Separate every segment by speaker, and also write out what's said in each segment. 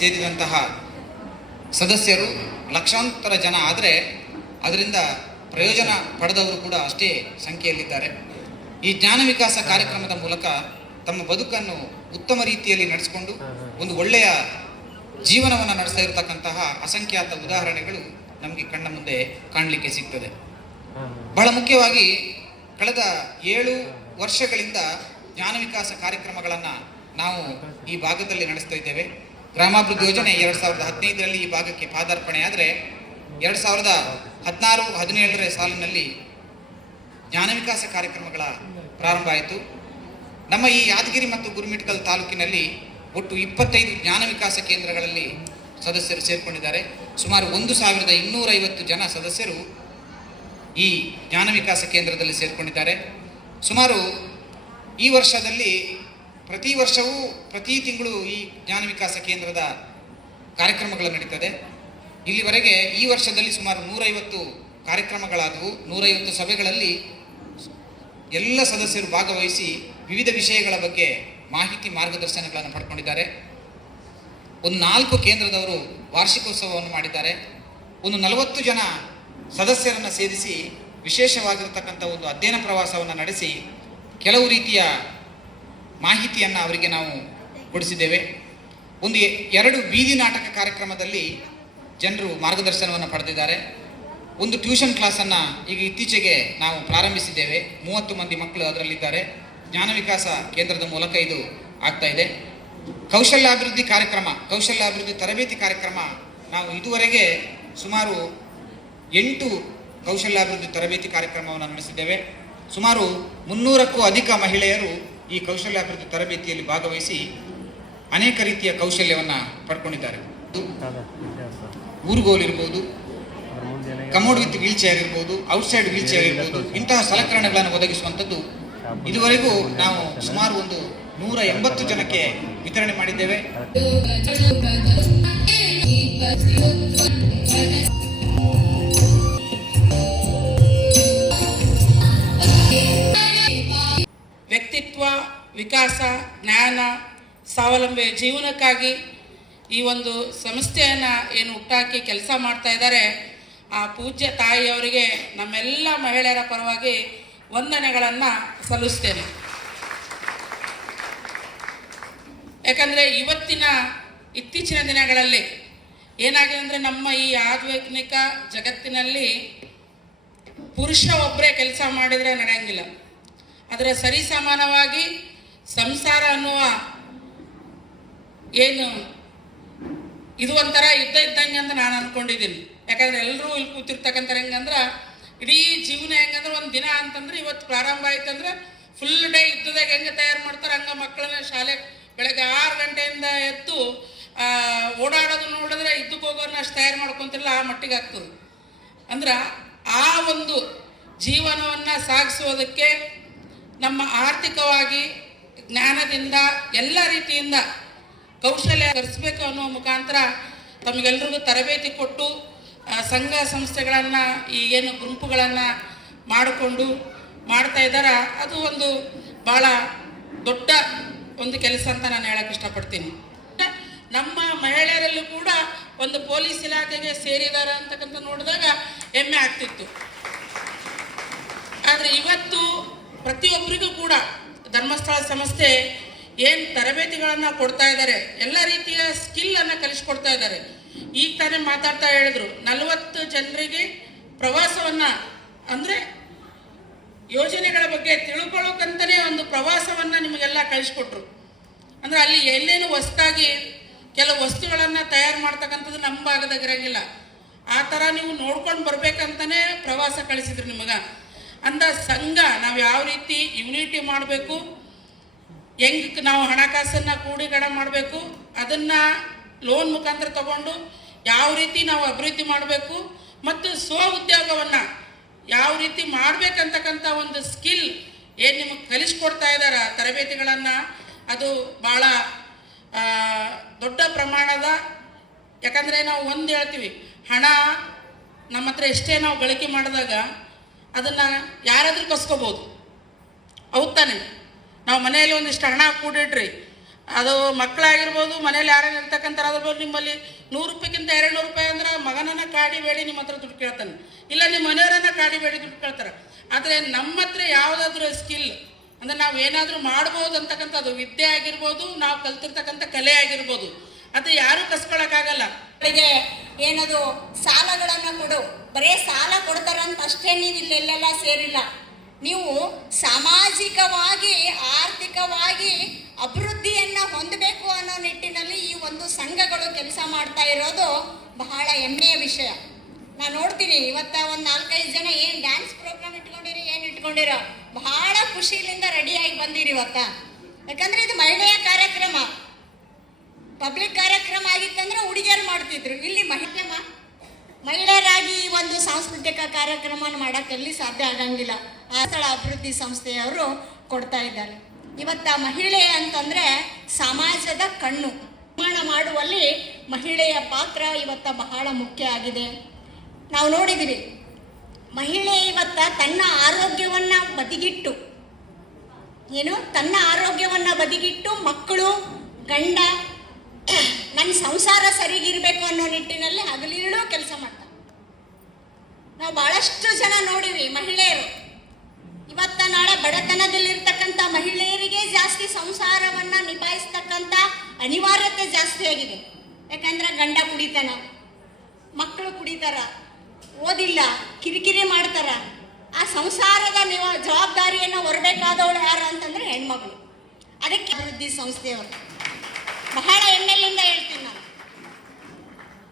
Speaker 1: ಸೇರಿದಂತಹ ಸದಸ್ಯರು ಲಕ್ಷಾಂತರ ಜನ ಆದರೆ ಅದರಿಂದ ಪ್ರಯೋಜನ ಪಡೆದವರು ಕೂಡ ಅಷ್ಟೇ ಸಂಖ್ಯೆಯಲ್ಲಿದ್ದಾರೆ. ಈ ಜ್ಞಾನ ವಿಕಾಸ ಕಾರ್ಯಕ್ರಮದ ಮೂಲಕ ತಮ್ಮ ಬದುಕನ್ನು ಉತ್ತಮ ರೀತಿಯಲ್ಲಿ ನಡೆಸಿಕೊಂಡು ಒಂದು ಒಳ್ಳೆಯ ಜೀವನವನ್ನು ನಡೆಸ್ತಾ ಇರತಕ್ಕಂತಹ ಅಸಂಖ್ಯಾತ ಉದಾಹರಣೆಗಳು ನಮಗೆ ಕಣ್ಣ ಮುಂದೆ ಕಾಣಲಿಕ್ಕೆ ಸಿಗ್ತದೆ. ಬಹಳ ಮುಖ್ಯವಾಗಿ ಕಳೆದ ಏಳು ವರ್ಷಗಳಿಂದ ಜ್ಞಾನ ವಿಕಾಸ ಕಾರ್ಯಕ್ರಮಗಳನ್ನು ನಾವು ಈ ಭಾಗದಲ್ಲಿ ನಡೆಸ್ತಾ ಇದ್ದೇವೆ. ಗ್ರಾಮಾಭಿವೃದ್ಧಿ ಯೋಜನೆ ಎರಡು ಸಾವಿರದ ಹದಿನೈದರಲ್ಲಿ ಈ ಭಾಗಕ್ಕೆ ಪಾದಾರ್ಪಣೆ ಆದರೆ ಎರಡು ಸಾವಿರದ ಹದಿನಾರು, ಹದಿನೇಳರ ಸಾಲಿನಲ್ಲಿ ಜ್ಞಾನ ವಿಕಾಸ ಕಾರ್ಯಕ್ರಮಗಳ ಪ್ರಾರಂಭ ಆಯಿತು. ನಮ್ಮ ಈ ಯಾದಗಿರಿ ಮತ್ತು ಗುರುಮಿಟ್ಕಲ್ ತಾಲೂಕಿನಲ್ಲಿ ಒಟ್ಟು ಇಪ್ಪತ್ತೈದು ಜ್ಞಾನ ವಿಕಾಸ ಕೇಂದ್ರಗಳಲ್ಲಿ ಸದಸ್ಯರು ಸೇರಿಕೊಂಡಿದ್ದಾರೆ. ಸುಮಾರು ಒಂದು ಸಾವಿರದ ಇನ್ನೂರೈವತ್ತು ಜನ ಸದಸ್ಯರು ಈ ಜ್ಞಾನ ವಿಕಾಸ ಕೇಂದ್ರದಲ್ಲಿ ಸೇರಿಕೊಂಡಿದ್ದಾರೆ. ಸುಮಾರು ಈ ವರ್ಷದಲ್ಲಿ ಪ್ರತಿ ವರ್ಷವೂ, ಪ್ರತಿ ತಿಂಗಳು ಈ ಜ್ಞಾನ ವಿಕಾಸ ಕೇಂದ್ರದ ಕಾರ್ಯಕ್ರಮಗಳು ನಡೀತದೆ. ಇಲ್ಲಿವರೆಗೆ ಈ ವರ್ಷದಲ್ಲಿ ಸುಮಾರು ನೂರೈವತ್ತು ಕಾರ್ಯಕ್ರಮಗಳಾದವು. ನೂರೈವತ್ತು ಸಭೆಗಳಲ್ಲಿ ಎಲ್ಲ ಸದಸ್ಯರು ಭಾಗವಹಿಸಿ ವಿವಿಧ ವಿಷಯಗಳ ಬಗ್ಗೆ ಮಾಹಿತಿ ಮಾರ್ಗದರ್ಶನಗಳನ್ನು ಪಡ್ಕೊಂಡಿದ್ದಾರೆ. ಒಂದು ನಾಲ್ಕು ಕೇಂದ್ರದವರು ವಾರ್ಷಿಕೋತ್ಸವವನ್ನು ಮಾಡಿದ್ದಾರೆ. ಒಂದು ನಲವತ್ತು ಜನ ಸದಸ್ಯರನ್ನು ಸೇರಿಸಿ ವಿಶೇಷವಾಗಿರತಕ್ಕಂಥ ಒಂದು ಅಧ್ಯಯನ ಪ್ರವಾಸವನ್ನು ನಡೆಸಿ ಕೆಲವು ರೀತಿಯ ಮಾಹಿತಿಯನ್ನು ಅವರಿಗೆ ನಾವು ಕೊಡಿಸಿದ್ದೇವೆ. ಒಂದು ಎರಡು ಬೀದಿ ನಾಟಕ ಕಾರ್ಯಕ್ರಮದಲ್ಲಿ ಜನರು ಮಾರ್ಗದರ್ಶನವನ್ನು ಪಡೆದಿದ್ದಾರೆ. ಒಂದು ಟ್ಯೂಷನ್ ಕ್ಲಾಸನ್ನು ಈಗ ಇತ್ತೀಚೆಗೆ ನಾವು ಪ್ರಾರಂಭಿಸಿದ್ದೇವೆ. ಮೂವತ್ತು ಮಂದಿ ಮಕ್ಕಳು ಅದರಲ್ಲಿದ್ದಾರೆ. ಜ್ಞಾನ ವಿಕಾಸ ಕೇಂದ್ರದ ಮೂಲಕ ಇದು ಆಗ್ತಾ ಇದೆ. ಕೌಶಲ್ಯಾಭಿವೃದ್ಧಿ ಕಾರ್ಯಕ್ರಮ, ಕೌಶಲ್ಯಾಭಿವೃದ್ಧಿ ತರಬೇತಿ ಕಾರ್ಯಕ್ರಮ ನಾವು ಇದುವರೆಗೆ ಸುಮಾರು ಎಂಟು ಕೌಶಲ್ಯಾಭಿವೃದ್ಧಿ ತರಬೇತಿ ಕಾರ್ಯಕ್ರಮವನ್ನು ನಡೆಸಿದ್ದೇವೆ. ಸುಮಾರು ಮುನ್ನೂರಕ್ಕೂ ಅಧಿಕ ಮಹಿಳೆಯರು ಈ ಕೌಶಲ್ಯಾಭಿವೃದ್ಧಿ ತರಬೇತಿಯಲ್ಲಿ ಭಾಗವಹಿಸಿ ಅನೇಕ ರೀತಿಯ ಕೌಶಲ್ಯವನ್ನು ಪಡ್ಕೊಂಡಿದ್ದಾರೆ. ಊರುಗೋಲ್ ಇರ್ಬೋದು ಕಮೋಡ್ ವಿತ್ ವೀಲ್ ಚೇರ್ ಇರ್ಬೋದು ಔಟ್ಸೈಡ್ ವೀಲ್ ಚೇರ್ ಇರ್ಬೋದು ಇಂತಹ ಸಲಕರಣೆಗಳನ್ನು ಒದಗಿಸುವಂಥದ್ದು ಇದುವರೆಗೂ ನಾವು ಸುಮಾರು ಒಂದು ನೂರ ಎಂಬತ್ತು ಜನಕ್ಕೆ ವಿತರಣೆ ಮಾಡಿದ್ದೇವೆ.
Speaker 2: ವಿಕಾಸ, ಜ್ಞಾನ, ಸ್ವಾವಲಂಬಿ ಜೀವನಕ್ಕಾಗಿ ಈ ಒಂದು ಸಂಸ್ಥೆಯನ್ನು ಏನು ಹುಟ್ಟಾಕಿ ಕೆಲಸ ಮಾಡ್ತಾ ಇದ್ದಾರೆ, ಆ ಪೂಜ್ಯ ತಾಯಿಯವರಿಗೆ ನಮ್ಮೆಲ್ಲ ಮಹಿಳೆಯರ ಪರವಾಗಿ ವಂದನೆಗಳನ್ನು ಸಲ್ಲಿಸ್ತೇನೆ. ಯಾಕಂದರೆ ಇವತ್ತಿನ ಇತ್ತೀಚಿನ ದಿನಗಳಲ್ಲಿ ಏನಾಗಿದೆ ಅಂದರೆ ನಮ್ಮ ಈ ಆಧುನಿಕ ಜಗತ್ತಿನಲ್ಲಿ ಪುರುಷ ಒಬ್ಬರೇ ಕೆಲಸ ಮಾಡಿದರೆ ನಡೆಯಂಗಿಲ್ಲ. ಅದರ ಸರಿಸಮಾನವಾಗಿ ಸಂಸಾರ ಅನ್ನುವ ಏನು ಇದು ಒಂಥರ ಯುದ್ಧ ಇದ್ದಂಗೆ ಅಂತ ನಾನು ಅಂದ್ಕೊಂಡಿದ್ದೀನಿ ಯಾಕಂದ್ರೆ ಎಲ್ಲರೂ ಇಲ್ಲಿ ಕೂತಿರ್ತಕ್ಕಂಥ ಹೆಂಗಂದ್ರೆ ಇಡೀ ಜೀವನ ಹೆಂಗಂದ್ರೆ ಒಂದು ದಿನ ಅಂತಂದ್ರೆ ಇವತ್ತು ಪ್ರಾರಂಭ ಆಯ್ತಂದ್ರೆ ಫುಲ್ ಡೇ ಯುದ್ಧದಾಗ ಹೆಂಗೆ ತಯಾರು ಮಾಡ್ತಾರೆ ಹಂಗೆ ಮಕ್ಕಳನ್ನ ಶಾಲೆ ಬೆಳಗ್ಗೆ ಆರು ಗಂಟೆಯಿಂದ ಎದ್ದು ಓಡಾಡೋದು ನೋಡಿದ್ರೆ ಯುದ್ಧಕ್ಕೆ ಹೋಗೋರನ್ನ ಅಷ್ಟು ತಯಾರು ಮಾಡ್ಕೊತಿರಲ್ಲ, ಆ ಮಟ್ಟಿಗೆ ಆಗ್ತದೆ. ಅಂದ್ರೆ ಆ ಒಂದು ಜೀವನವನ್ನು ಸಾಗಿಸೋದಕ್ಕೆ ನಮ್ಮ ಆರ್ಥಿಕವಾಗಿ ಜ್ಞಾನದಿಂದ, ಎಲ್ಲ ರೀತಿಯಿಂದ ಕೌಶಲ್ಯ ಕರೆಸಬೇಕು ಅನ್ನೋ ಮುಖಾಂತರ ತಮಗೆಲ್ರಿಗೂ ತರಬೇತಿ ಕೊಟ್ಟು ಸಂಘ ಸಂಸ್ಥೆಗಳನ್ನು ಈ ಏನು ಗುಂಪುಗಳನ್ನು ಮಾಡಿಕೊಂಡು ಮಾಡ್ತಾ ಇದ್ದಾರೆ ಅದು ಒಂದು ಭಾಳ ದೊಡ್ಡ ಒಂದು ಕೆಲಸ ಅಂತ ನಾನು ಹೇಳಕ್ಕೆ ಇಷ್ಟಪಡ್ತೀನಿ. ನಮ್ಮ ಮಹಿಳೆಯರಲ್ಲೂ ಕೂಡ ಒಂದು ಪೊಲೀಸ್ ಇಲಾಖೆಗೆ ಸೇರಿದ್ದಾರೆ ಅಂತಕ್ಕಂಥ ನೋಡಿದಾಗ ಹೆಮ್ಮೆ ಆಗ್ತಿತ್ತು. ಆದರೆ ಇವತ್ತು ಪ್ರತಿಯೊಬ್ಬರಿಗೂ ಕೂಡ ಧರ್ಮಸ್ಥಳ ಸಂಸ್ಥೆ ಏನು ತರಬೇತಿಗಳನ್ನು ಕೊಡ್ತಾ ಇದ್ದಾರೆ, ಎಲ್ಲ ರೀತಿಯ ಸ್ಕಿಲ್ಲನ್ನು ಕಲಿಸ್ಕೊಡ್ತಾ ಇದ್ದಾರೆ. ಈಗ ತಾನೇ ಮಾತಾಡ್ತಾ ಹೇಳಿದ್ರು, ನಲವತ್ತು ಜನರಿಗೆ ಪ್ರವಾಸವನ್ನು, ಅಂದರೆ ಯೋಜನೆಗಳ ಬಗ್ಗೆ ತಿಳ್ಕೊಳ್ಳೋಕ್ಕಂತಲೇ ಒಂದು ಪ್ರವಾಸವನ್ನು ನಿಮಗೆಲ್ಲ ಕಳಿಸ್ಕೊಟ್ರು. ಅಂದರೆ ಅಲ್ಲಿ ಎಲ್ಲೇನು ಹೊಸ್ದಾಗಿ ಕೆಲವು ವಸ್ತುಗಳನ್ನು ತಯಾರು ಮಾಡ್ತಕ್ಕಂಥದ್ದು ನಮ್ಮ ಭಾಗದಾಗ ಇರೋಂಗಿಲ್ಲ ಆ ಥರ ನೀವು ನೋಡ್ಕೊಂಡು ಬರ್ಬೇಕಂತಲೇ ಪ್ರವಾಸ ಕಳಿಸಿದ್ರು ನಿಮಗೆ. ಅಂದ ಸಂಘ ನಾವು ಯಾವ ರೀತಿ ಯುನಿಟಿ ಮಾಡಬೇಕು, ಹೆಂಗ್ ನಾವು ಹಣಕಾಸನ್ನು ಕೂಡಿಗಡ ಮಾಡಬೇಕು, ಅದನ್ನು ಲೋನ್ ಮುಖಾಂತರ ತಗೊಂಡು ಯಾವ ರೀತಿ ನಾವು ಅಭಿವೃದ್ಧಿ ಮಾಡಬೇಕು, ಮತ್ತು ಸ್ವ ಉದ್ಯೋಗವನ್ನು ಯಾವ ರೀತಿ ಮಾಡ್ಬೇಕಂತಕ್ಕಂಥ ಒಂದು ಸ್ಕಿಲ್ ಏನು ನಿಮಗೆ ಕಲಿಸ್ಕೊಡ್ತಾ ಇದ್ದಾರೆ ತರಬೇತಿಗಳನ್ನು, ಅದು ಭಾಳ ದೊಡ್ಡ ಪ್ರಮಾಣದ, ಯಾಕಂದರೆ ನಾವು ಒಂದು ಹೇಳ್ತೀವಿ, ಹಣ ನಮ್ಮ ಹತ್ರ ಎಷ್ಟೇ ನಾವು ಗಳಿಕೆ ಮಾಡಿದಾಗ ಅದನ್ನು ಯಾರಾದರೂ ಕಸ್ಕೋಬೋದು. ಹೌದು ತಾನೆ? ನಾವು ಮನೆಯಲ್ಲಿ ಒಂದಿಷ್ಟು ಹಣ ಕೂಡಿಡ್ರಿ ಅದು ಮಕ್ಕಳಾಗಿರ್ಬೋದು ಮನೇಲಿ ಯಾರು ಇರ್ತಕ್ಕಂಥವ್ರಾಗಿರ್ಬೋದು ನಿಮ್ಮಲ್ಲಿ. ನೂರು ರೂಪಾಯಿಗಿಂತ ಎರಡು ನೂರು ರೂಪಾಯಿ ಅಂದ್ರೆ ಮಗನನ್ನ ಕಾಡಿಬೇಡಿ ನಿಮ್ಮ ಹತ್ರ ದುಡ್ಡು ಕೇಳ್ತಾನೆ. ಇಲ್ಲ ನಿಮ್ಮ ಮನೆಯವರನ್ನ ಕಾಡಿಬೇಡಿ ದುಡ್ಡು ಕೇಳ್ತಾರೆ. ಆದರೆ ನಮ್ಮ ಹತ್ರ ಯಾವುದಾದ್ರೂ ಸ್ಕಿಲ್ ಅಂದ್ರೆ ನಾವು ಏನಾದರೂ ಮಾಡ್ಬೋದು ಅಂತಕ್ಕಂಥದ್ದು ವಿದ್ಯೆ ಆಗಿರ್ಬೋದು, ನಾವು ಕಲ್ತಿರ್ತಕ್ಕಂಥ ಕಲೆ ಆಗಿರ್ಬೋದು. ಅದು ಯಾರೂ ಕಸ್ಕೊಳಕ್ಕಾಗಲ್ಲ.
Speaker 3: ಅವರಿಗೆ ಏನದು, ಸಾಲಗಳನ್ನು ಕೊಡು. ಬರೇ ಸಾಲ ಕೊಡ್ತಾರಂತ ಅಷ್ಟೇ ನೀವು ಇಲ್ಲೆಲ್ಲೆಲ್ಲ ಸೇರಿಲ್ಲ. ನೀವು ಸಾಮಾಜಿಕವಾಗಿ, ಆರ್ಥಿಕವಾಗಿ ಅಭಿವೃದ್ಧಿಯನ್ನು ಹೊಂದಬೇಕು ಅನ್ನೋ ನಿಟ್ಟಿನಲ್ಲಿ ಈ ಒಂದು ಸಂಘಗಳು ಕೆಲಸ ಮಾಡ್ತಾ ಇರೋದು ಬಹಳ ಹೆಮ್ಮೆಯ ವಿಷಯ. ನಾನು ನೋಡ್ತೀನಿ, ಇವತ್ತ ಒಂದು ನಾಲ್ಕೈದು ಜನ ಏನು ಡ್ಯಾನ್ಸ್ ಪ್ರೋಗ್ರಾಮ್ ಇಟ್ಕೊಂಡಿರಿ, ಏನು ಇಟ್ಕೊಂಡಿರೋ, ಬಹಳ ಖುಷಿಲಿಂದ ರೆಡಿಯಾಗಿ ಬಂದಿರಿ ಇವತ್ತ. ಯಾಕಂದ್ರೆ ಇದು ಮಹಿಳೆಯ ಕಾರ್ಯಕ್ರಮ. ಪಬ್ಲಿಕ್ ಕಾರ್ಯಕ್ರಮ ಆಗಿತ್ತಂದ್ರೆ ಹುಡುಗಿಯರು ಮಾಡ್ತಿದ್ರು. ಇಲ್ಲಿ ಮಹಿಳೆ ಮಹಿಳೆಯರಾಗಿ ಈ ಒಂದು ಸಾಂಸ್ಕೃತಿಕ ಕಾರ್ಯಕ್ರಮ ಮಾಡಕ್ಕೆ ಎಲ್ಲಿ ಸಾಧ್ಯ ಆಗಂಗಿಲ್ಲ. ಆ ಸ್ಥಳ ಅಭಿವೃದ್ಧಿ ಸಂಸ್ಥೆಯವರು ಕೊಡ್ತಾ ಇದ್ದಾರೆ. ಇವತ್ತ ಮಹಿಳೆ ಅಂತಂದ್ರೆ ಸಮಾಜದ ಕಣ್ಣು. ನಿರ್ಮಾಣ ಮಾಡುವಲ್ಲಿ ಮಹಿಳೆಯ ಪಾತ್ರ ಇವತ್ತ ಬಹಳ ಮುಖ್ಯ ಆಗಿದೆ. ನಾವು ನೋಡಿದ್ದೀವಿ ಮಹಿಳೆ ಇವತ್ತ ತನ್ನ ಆರೋಗ್ಯವನ್ನ ಬದಿಗಿಟ್ಟು, ಏನು? ತನ್ನ ಆರೋಗ್ಯವನ್ನ ಬದಿಗಿಟ್ಟು ಮಕ್ಕಳು, ಗಂಡ ನನ್ನ ಸಂಸಾರ ಸರಿಗಿರ್ಬೇಕು ಅನ್ನೋ ನಿಟ್ಟಿನಲ್ಲಿ ಹಗಲಿರುಳು ಕೆಲಸ ಮಾಡ್ತಾರೆ. ನಾವು ಬಹಳಷ್ಟು ಜನ ನೋಡಿವಿ ಮಹಿಳೆಯರು. ಇವತ್ತ ನಾಳೆ ಬಡತನದಲ್ಲಿರ್ತಕ್ಕಂಥ ಮಹಿಳೆಯರಿಗೆ ಜಾಸ್ತಿ ಸಂಸಾರವನ್ನ ನಿಭಾಯಿಸ್ತಕ್ಕಂಥ ಅನಿವಾರ್ಯತೆ ಜಾಸ್ತಿ ಆಗಿದೆ. ಯಾಕಂದ್ರೆ ಗಂಡ ಕುಡಿತಾನ ಮಕ್ಕಳು ಕುಡಿತಾರ, ಓದಿಲ್ಲ, ಕಿರಿಕಿರಿ ಮಾಡ್ತಾರ. ಆ ಸಂಸಾರದ ನಿವ ಜವಾಬ್ದಾರಿಯನ್ನು ಹೊರಬೇಕಾದವಳು ಯಾರು ಅಂತಂದ್ರೆ ಹೆಣ್ಮಗಳು. ಅದಕ್ಕೆ ಅಭಿವೃದ್ಧಿ ಸಂಸ್ಥೆಯವರು. ಬಹಳ ಹೆಮ್ಮೆಲಿಂದ ಹೇಳ್ತೀನಿ. ನಾನು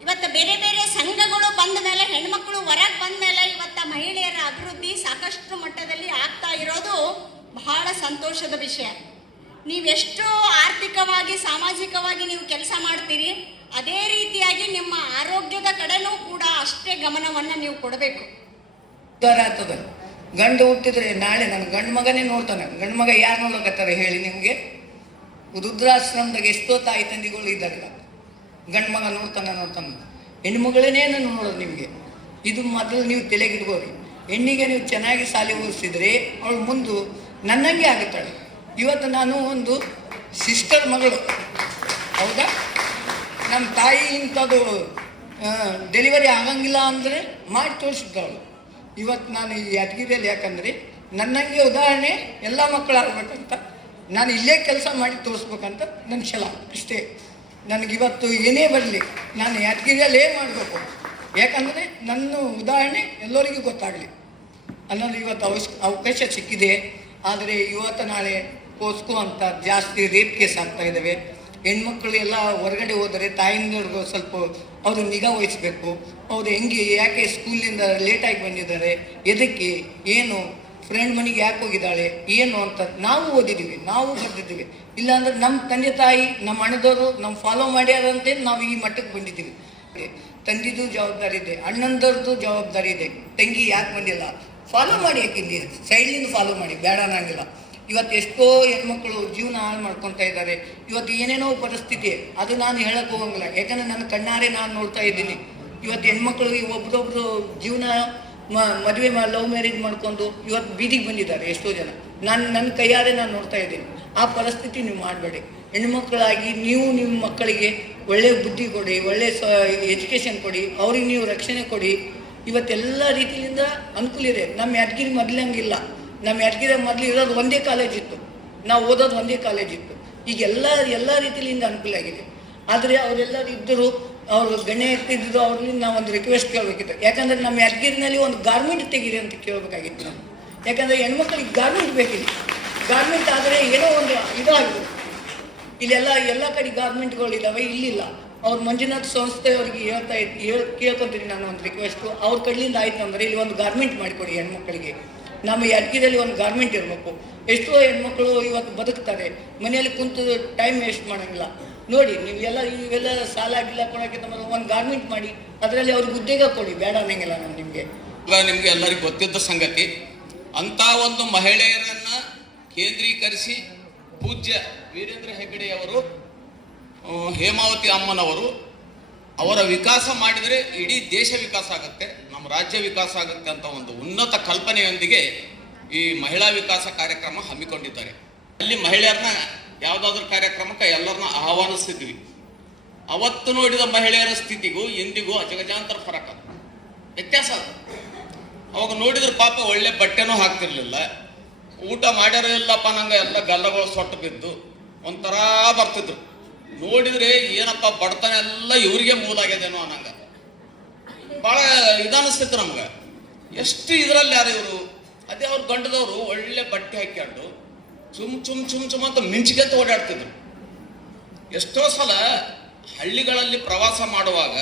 Speaker 3: ಇವತ್ತು ಬೇರೆ ಬೇರೆ ಸಂಘಗಳು ಬಂದ ಮೇಲೆ, ಹೆಣ್ಮಕ್ಳು ಹೊರಗೆ ಬಂದ ಮೇಲೆ ಇವತ್ತು ಮಹಿಳೆಯರ ಅಭಿವೃದ್ಧಿ ಸಾಕಷ್ಟು ಮಟ್ಟದಲ್ಲಿ ಆಗ್ತಾ ಇರೋದು ಬಹಳ ಸಂತೋಷದ ವಿಷಯ. ನೀವೆಷ್ಟು ಆರ್ಥಿಕವಾಗಿ, ಸಾಮಾಜಿಕವಾಗಿ ನೀವು ಕೆಲಸ ಮಾಡ್ತೀರಿ, ಅದೇ ರೀತಿಯಾಗಿ ನಿಮ್ಮ ಆರೋಗ್ಯದ ಕಡೆನೂ ಕೂಡ ಅಷ್ಟೇ ಗಮನವನ್ನು ನೀವು ಕೊಡಬೇಕು.
Speaker 4: ಗಂಡು ಹುಟ್ಟಿದ್ರೆ ನಾಳೆ ನನ್ನ ಗಂಡು ಮಗನೇ ನೋಡ್ತಾನೆ. ಗಂಡು ಮಗ ಯಾರು ನೋಡ್ಲಕತ್ತಾರೆ ಹೇಳಿ ನಿಮಗೆ? ರುದ್ರಾಶ್ರಮದಾಗ ಎಷ್ಟೋ ತಾಯಿ ತಂದಿಗಳು ಇದ್ದಾರೆ ಗಂಡು ಮಗ ನೋಡ್ತಾನೆ ನೋಡ್ತಾನೆ ಹೆಣ್ಮಗಳನ್ನೇ ನಾನು ನೋಡೋದು ನಿಮಗೆ. ಇದು ಮೊದಲು ನೀವು ತಲೆಗಿಡ್ಬೋದು ಹೆಣ್ಣಿಗೆ ನೀವು ಚೆನ್ನಾಗಿ ಸಾಲಿ ಓದಿಸಿದ್ರೆ ಅವಳು ಮುಂದೆ ನನ್ನಂಗೆ ಆಗುತ್ತಾಳೆ. ಇವತ್ತು ನಾನು ಒಂದು ಸಿಸ್ಟರ್ ಮಗಳು. ಹೌದಾ? ನಮ್ಮ ತಾಯಿ ಇಂಥದ್ದು ಡೆಲಿವರಿ ಆಗಂಗಿಲ್ಲ ಅಂದರೆ ಮಾಡಿ ತೋರಿಸಿದ್ದವಳು. ಇವತ್ತು ನಾನು ಈ ಯಾದಗಿರಿಯಲ್ಲಿ ಯಾಕಂದರೆ ನನ್ನಂಗೆ ಉದಾಹರಣೆ ಎಲ್ಲ ಮಕ್ಕಳು ಆಗ್ಬೇಕಂತ ನಾನು ಇಲ್ಲೇ ಕೆಲಸ ಮಾಡಿ ತೋರಿಸ್ಬೇಕಂತ ನನ್ನ ಛಲ ಅಷ್ಟೇ. ನನಗಿವತ್ತು ಏನೇ ಬರಲಿ, ನಾನು ಯಾದಗಿರಿಯಲ್ಲೇ ಮಾಡಬೇಕು. ಯಾಕಂದರೆ ನನ್ನ ಉದಾಹರಣೆ ಎಲ್ಲರಿಗೂ ಗೊತ್ತಾಗಲಿ. ಅನ್ನೋದು ಇವತ್ತು ಅವಶ್ ಅವಕಾಶ ಸಿಕ್ಕಿದೆ. ಆದರೆ ಇವತ್ತು ನಾಳೆ ಕೋಸ್ಕೋ ಅಂತ ಜಾಸ್ತಿ ರೇಪ್ ಕೇಸ್ ಆಗ್ತಾ ಇದ್ದಾವೆ ಹೆಣ್ಮಕ್ಳು ಎಲ್ಲ ಹೊರಗಡೆ ಹೋದರೆ ತಾಯಿಂದವ್ರಿಗೂ ಸ್ವಲ್ಪ ಅವರು ನಿಗಾ ವಹಿಸಬೇಕು. ಅವರು ಹೆಂಗೆ, ಯಾಕೆ ಸ್ಕೂಲಿಂದ ಲೇಟಾಗಿ ಬಂದಿದ್ದಾರೆ? ಎದಕ್ಕೆ, ಏನು? ಫ್ರೆಂಡ್ ಮನೆಗೆ ಯಾಕೆ ಹೋಗಿದ್ದಾಳೆ, ಏನು ಅಂತ ನಾವು ಓದಿದ್ದೀವಿ, ನಾವು ಬರೆದಿದ್ದೀವಿ. ಇಲ್ಲಾಂದ್ರೆ ನಮ್ಮ ತಂದೆ ತಾಯಿ ನಮ್ಮ ಅಣ್ಣದವರು ನಮ್ಮ ಫಾಲೋ ಮಾಡ್ಯಾರಂತೆ ನಾವು ಈ ಮಟ್ಟಕ್ಕೆ ಬಂದಿದ್ದೀವಿ. ತಂದಿದ್ದು ಜವಾಬ್ದಾರಿ ಇದೆ ಅಣ್ಣಂದರದ್ದು ಜವಾಬ್ದಾರಿ ಇದೆ. ತಂಗಿ ಯಾಕೆ ಬಂದಿಲ್ಲ? ಫಾಲೋ ಮಾಡಿ ಯಾಕಿಂದ ಸೈಡ್ಲಿಂದ ಫಾಲೋ ಮಾಡಿ, ಬೇಡ ಅನ್ನಂಗಿಲ್ಲ. ಇವತ್ತು ಎಷ್ಟೋ ಹೆಣ್ಮಕ್ಳು ಜೀವನ ಹಾಳು ಮಾಡ್ಕೊತಾ ಇದ್ದಾರೆ. ಇವತ್ತು ಏನೇನೋ ಪರಿಸ್ಥಿತಿ, ಅದು ನಾನು ಹೇಳಕ್ಕೆ ಹೋಗಂಗಿಲ್ಲ. ಯಾಕಂದ್ರೆ ನನ್ನ ಕಣ್ಣಾರೆ ನಾನು ನೋಡ್ತಾ ಇದ್ದೀನಿ. ಇವತ್ತು ಹೆಣ್ಮಕ್ಳು ಒಬ್ರೊಬ್ರು ಜೀವನ ಮ, ಮದುವೆ ಲವ್ ಮ್ಯಾರೇಜ್ ಮಾಡ್ಕೊಂಡು ಇವತ್ತು ಬೀದಿಗೆ ಬಂದಿದ್ದಾರೆ ಎಷ್ಟೋ ಜನ. ನಾನು ನನ್ನ ಕೈಯಾರೆ ನಾನು ನೋಡ್ತಾ ಇದ್ದೀನಿ. ಆ ಪರಿಸ್ಥಿತಿ ನೀವು ಮಾಡಬೇಡಿ. ಹೆಣ್ಮಕ್ಳಾಗಿ ನೀವು ನಿಮ್ಮ ಮಕ್ಕಳಿಗೆ ಒಳ್ಳೆ ಬುದ್ಧಿ ಕೊಡಿ, ಒಳ್ಳೆ ಸ ಎಜುಕೇಷನ್ ಕೊಡಿ, ಅವ್ರಿಗೆ ನೀವು ರಕ್ಷಣೆ ಕೊಡಿ. ಇವತ್ತೆಲ್ಲ ರೀತಿಯಿಂದ ಅನುಕೂಲ ಇದೆ. ನಮ್ಮ ಯಾದಗಿರಿ ಮೊದಲಂಗಿಲ್ಲ ನಮ್ಮ ಯಾದಗಿರಿ ಮೊದಲು ಇರೋದು ಒಂದೇ ಕಾಲೇಜ್ ಇತ್ತು. ನಾವು ಓದೋದು ಒಂದೇ ಕಾಲೇಜ್ ಇತ್ತು. ಈಗ ಎಲ್ಲ ಎಲ್ಲ ರೀತಿಯಿಂದ ಅನುಕೂಲ ಆಗಿದೆ. ಆದರೆ ಅವರೆಲ್ಲರೂ ಇದ್ದರು ಅವರು ಗಣ್ಯ ಎತ್ತಿದ್ದು ಅವ್ರಲ್ಲಿ ನಾವು ಒಂದು ರಿಕ್ವೆಸ್ಟ್ ಕೇಳಬೇಕಿತ್ತು. ಯಾಕಂದ್ರೆ ನಮ್ಮ ಯಾದಗಿರಿನಲ್ಲಿ ಒಂದು ಗಾರ್ಮೆಂಟ್ ತೆಗೀರಿ ಅಂತ ಕೇಳಬೇಕಾಗಿತ್ತು ನಾವು ಯಾಕಂದ್ರೆ ಹೆಣ್ಮಕ್ಳಿಗೆ ಗಾರ್ಮೆಂಟ್ ಬೇಕಿದೆ ಗಾರ್ಮೆಂಟ್ ಆದರೆ ಏನೋ ಒಂದು ಇದಾಗಿದೆ. ಇಲ್ಲೆಲ್ಲ ಎಲ್ಲ ಕಡೆ ಗಾರ್ಮೆಂಟ್ಗಳು ಇದ್ದಾವೆ ಇಲ್ಲಿಲ್ಲ. ಅವ್ರು ಮಂಜುನಾಥ್ ಸಂಸ್ಥೆಯವ್ರಿಗೆ ಹೇಳ್ತಾ ಹೇಳಿ ಹೇಳ್ ಕೇಳ್ಕೊತೀನಿ ನಾನು ಒಂದು ರಿಕ್ವೆಸ್ಟು ಅವ್ರ ಕಡೆಯಿಂದ ಆಯ್ತು ಅಂದರೆ ಇಲ್ಲಿ ಒಂದು ಗಾರ್ಮೆಂಟ್ ಮಾಡಿಕೊಡಿ ಹೆಣ್ಮಕ್ಳಿಗೆ. ನಮ್ಮ ಯಾದಗಿರಿಯಲ್ಲಿ ಒಂದು ಗಾರ್ಮೆಂಟ್ ಇರಬೇಕು. ಎಷ್ಟೋ ಹೆಣ್ಮಕ್ಳು ಇವತ್ತು ಬದುಕ್ತಾರೆ. ಮನೆಯಲ್ಲಿ ಕುಂತು ಟೈಮ್ ವೇಸ್ಟ್ ಮಾಡೋಂಗಿಲ್ಲ. ನೋಡಿ ನೀವೆಲ್ಲ ಇವೆಲ್ಲ ಸಾಲ ಆಗಿಲ್ಲ ಕೊಡೋಕ್ಕಿಂತ ಮೊದಲು ಒಂದು ಗಾರ್ಮೆಂಟ್ ಮಾಡಿ, ಅದರಲ್ಲಿ ಅವ್ರಿಗೆ ಉದ್ಯೋಗ ಕೊಡಿ, ಬೇಡ ಅನ್ನಂಗಿಲ್ಲ ನಾನು ನಿಮಗೆ.
Speaker 5: ನಿಮಗೆ ಎಲ್ಲರಿಗೂ ಗೊತ್ತಿದ್ದ ಸಂಗತಿ ಅಂತ ಒಂದು ಮಹಿಳೆಯರನ್ನ ಕೇಂದ್ರೀಕರಿಸಿ ಪೂಜ್ಯ ವೀರೇಂದ್ರ ಹೆಗ್ಗಡೆಯವರು ಹೇಮಾವತಿ ಅಮ್ಮನವರು, ಅವರ ವಿಕಾಸ ಮಾಡಿದರೆ ಇಡೀ ದೇಶ ವಿಕಾಸ ಆಗುತ್ತೆ, ನಮ್ಮ ರಾಜ್ಯ ವಿಕಾಸ ಆಗುತ್ತೆ ಅಂತ ಒಂದು ಉನ್ನತ ಕಲ್ಪನೆಯೊಂದಿಗೆ ಈ ಮಹಿಳಾ ವಿಕಾಸ ಕಾರ್ಯಕ್ರಮ ಹಮ್ಮಿಕೊಂಡಿದ್ದಾರೆ. ಅಲ್ಲಿ ಮಹಿಳೆಯರನ್ನ ಯಾವುದಾದ್ರೂ ಕಾರ್ಯಕ್ರಮಕ್ಕೆ ಎಲ್ಲರನ್ನ ಆಹ್ವಾನಿಸ್ತಿದ್ವಿ ಅವತ್ತು ನೋಡಿದ ಮಹಿಳೆಯರ ಸ್ಥಿತಿಗೂ ಇಂದಿಗೂ ಅಜಗಜಾಂತರ ಫರಕ. ವ್ಯತ್ಯಾಸ ಅದು. ಅವಾಗ ನೋಡಿದ್ರೆ ಪಾಪ ಒಳ್ಳೆ ಬಟ್ಟೆನೂ ಹಾಕ್ತಿರ್ಲಿಲ್ಲ. ಊಟ ಮಾಡ್ಯಾರ ಇಲ್ಲಪ್ಪ ನಂಗೆ ಎಲ್ಲ ಗಲ್ಲಗಳು ಸೊಟ್ಟು ಬಿದ್ದು ಒಂಥರ ಬರ್ತಿದ್ರು. ನೋಡಿದ್ರೆ ಏನಪ್ಪ ಬಡತನ ಎಲ್ಲ ಇವ್ರಿಗೆ ಮೂಲ ಆಗ್ಯದೇನೋ ಅನ್ನಂಗ. ಭಾಳ ಇದನ್ನಿಸ್ತಿತ್ತು ನಮ್ಗೆ. ಎಷ್ಟು ಇದರಲ್ಲಿ ಯಾರು ಇವರು? ಅದೇ ಅವ್ರ ಗಂಡದವರು ಒಳ್ಳೆ ಬಟ್ಟೆ ಹಾಕ್ಕೊಂಡು ಚುಮ್ ಚುಮ್ ಚುಮ್ ಚುಮ್ ಅಂತ ಮಿಂಚಿಗೆ ಓಡಾಡ್ತಿದ್ರು ಎಷ್ಟೋ ಸಲ ಹಳ್ಳಿಗಳಲ್ಲಿ ಪ್ರವಾಸ ಮಾಡುವಾಗ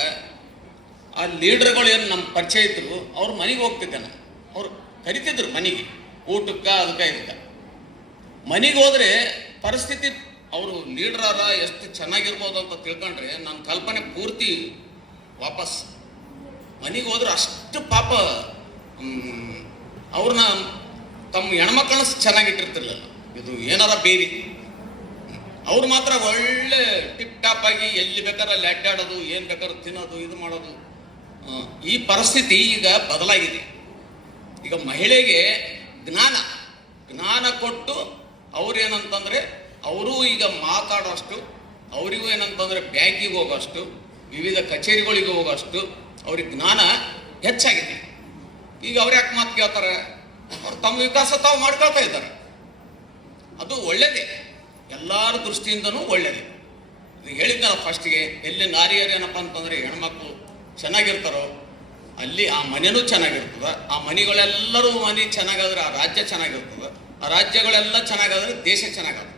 Speaker 5: ಆ ಲೀಡರ್ಗಳು ಏನು ನಮ್ಮ ಪರಿಚಯ ಇದ್ರು, ಅವ್ರ ಮನೆಗೆ ಹೋಗ್ತಿದ್ದೆ ನಾನು ಅವ್ರು ಕರಿತಿದ್ರು ಮನೆಗೆ, ಊಟಕ್ಕೆ ಅದಕ್ಕೆ ಇದಕ್ಕೆ. ಮನೆಗೆ ಹೋದ್ರೆ ಪರಿಸ್ಥಿತಿ ಅವರು ಲೀಡ್ರಾರ ಎಷ್ಟು ಚೆನ್ನಾಗಿರ್ಬೋದು ಅಂತ ತಿಳ್ಕೊಂಡ್ರೆ ನನ್ನ ಕಲ್ಪನೆ ಪೂರ್ತಿ ವಾಪಸ್. ಮನೆಗೆ ಹೋದ್ರೆ ಅಷ್ಟು ಪಾಪ ಅವ್ರನ್ನ ತಮ್ಮ ಹೆಣ್ಮಕ್ಳನ್ನ ಚೆನ್ನಾಗಿಟ್ಟಿರ್ತಿರ್ಲಿಲ್ಲ ಇದು ಏನಾರ ಬೇರೆ. ಅವ್ರು ಮಾತ್ರ ಒಳ್ಳೆ ಟಿಪ್ ಟಾಪ್ ಆಗಿ ಎಲ್ಲಿ ಬೇಕಾದ್ರೆ ಅಲ್ಲಿ ಅಡ್ಡಾಡೋದು ಏನು ಬೇಕಾದ್ರೂ ತಿನ್ನೋದು, ಇದು ಮಾಡೋದು. ಈ ಪರಿಸ್ಥಿತಿ ಈಗ ಬದಲಾಗಿದೆ. ಈಗ ಮಹಿಳೆಗೆ ಜ್ಞಾನ ಜ್ಞಾನ ಕೊಟ್ಟು ಅವ್ರೇನಂತಂದರೆ ಅವರು ಈಗ ಮಾತಾಡೋಷ್ಟು, ಅವರಿಗೂ ಏನಂತಂದ್ರೆ ಬ್ಯಾಂಕಿಗೆ ಹೋಗೋಷ್ಟು, ವಿವಿಧ ಕಚೇರಿಗಳಿಗೆ ಹೋಗೋಷ್ಟು ಅವ್ರಿಗೆ ಜ್ಞಾನ ಹೆಚ್ಚಾಗಿದೆ. ಈಗ ಅವ್ರು ಯಾಕೆ ಮಾತು ಕೇಳ್ತಾರೆ? ಅವ್ರು ತಮ್ಮ ವಿಕಾಸ ತಾವು ಮಾಡ್ಕೊಳ್ತಾ ಇದ್ದಾರೆ. ಅದು ಒಳ್ಳೆಯದೇ ಎಲ್ಲರ ದೃಷ್ಟಿಯಿಂದನೂ ಒಳ್ಳೆಯದೇ ಇದು ಹೇಳಿದ್ದಲ್ಲ ಫಸ್ಟಿಗೆ, ಎಲ್ಲಿ ನಾರಿಯರು ಏನಪ್ಪ ಅಂತಂದರೆ ಹೆಣ್ಮಕ್ಳು ಚೆನ್ನಾಗಿರ್ತಾರೋ, ಅಲ್ಲಿ ಆ ಮನೆಯೂ ಚೆನ್ನಾಗಿರ್ತದೆ. ಆ ಮನೆಗಳೆಲ್ಲರೂ ಮನೆ ಚೆನ್ನಾಗಾದ್ರೆ ಆ ರಾಜ್ಯ ಚೆನ್ನಾಗಿರ್ತದೆ. ಆ ರಾಜ್ಯಗಳೆಲ್ಲ ಚೆನ್ನಾಗಾದ್ರೆ ದೇಶ ಚೆನ್ನಾಗಾಗ್ತದೆ.